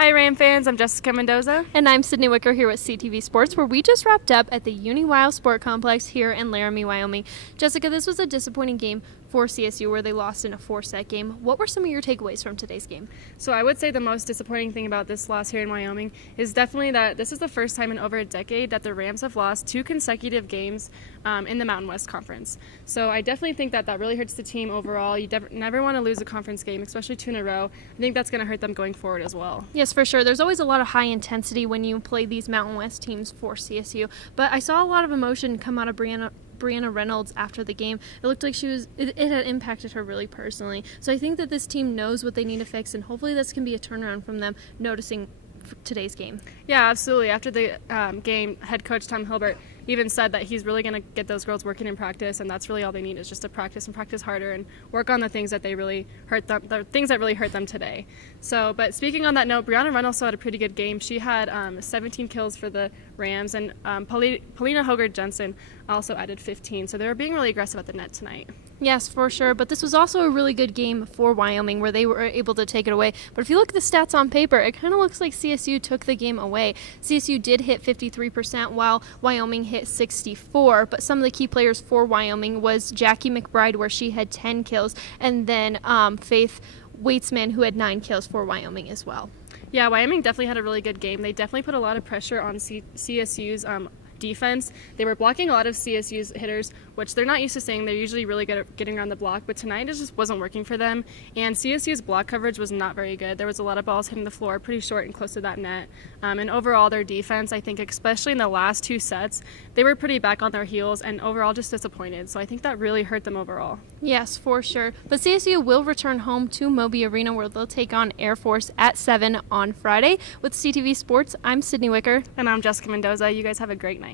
Hi Ram fans, I'm Jessica Mendoza. And I'm Sydney Wicker here with CTV Sports, where we just wrapped up at the Uni-Wyo Sport Complex here in Laramie, Wyoming. Jessica, this was a disappointing game for CSU where they lost in a 4-set game. What were some of your takeaways from today's game? So I would say the most disappointing thing about this loss here in Wyoming is definitely that this is the first time in over a decade that the Rams have lost 2 consecutive games in the Mountain West Conference. So I definitely think that really hurts the team overall. You never want to lose a conference game, especially 2 in a row. I think that's going to hurt them going forward as well. Yes, for sure. There's always a lot of high intensity when you play these Mountain West teams for CSU. But I saw a lot of emotion come out of Brianna Reynolds after the game. It looked like it had impacted her really personally. So I think that this team knows what they need to fix, and hopefully this can be a turnaround from them noticing today's game. Yeah, absolutely. After the game, head coach Tom Hilbert even said that he's really going to get those girls working in practice, and that's really all they need is just to practice and practice harder and work on the things that really hurt them today. So, but speaking on that note, Breana Runnels had a pretty good game. She had 17 kills for the Rams, and Polina Hogarth Jensen also added 15. So they were being really aggressive at the net tonight. Yes, for sure. But this was also a really good game for Wyoming where they were able to take it away. But if you look at the stats on paper, it kind of looks like CSU took the game away. CSU did hit 53% while Wyoming hit 64. But some of the key players for Wyoming was Jackie McBride, where she had 10 kills, and then Faith Waitsman, who had 9 kills for Wyoming as well. Yeah, Wyoming definitely had a really good game. They definitely put a lot of pressure on CSU's defense. They were blocking a lot of CSU's hitters, which they're not used to seeing. They're usually really good at getting around the block, but tonight it just wasn't working for them, and CSU's block coverage was not very good. There was a lot of balls hitting the floor pretty short and close to that net, and overall their defense, I think especially in the last 2 sets, they were pretty back on their heels and overall just disappointed, so I think that really hurt them overall. Yes, for sure. But CSU will return home to Moby Arena where they'll take on Air Force at 7 on Friday. With CTV Sports, I'm Sydney Wicker. And I'm Jessica Mendoza. You guys have a great night.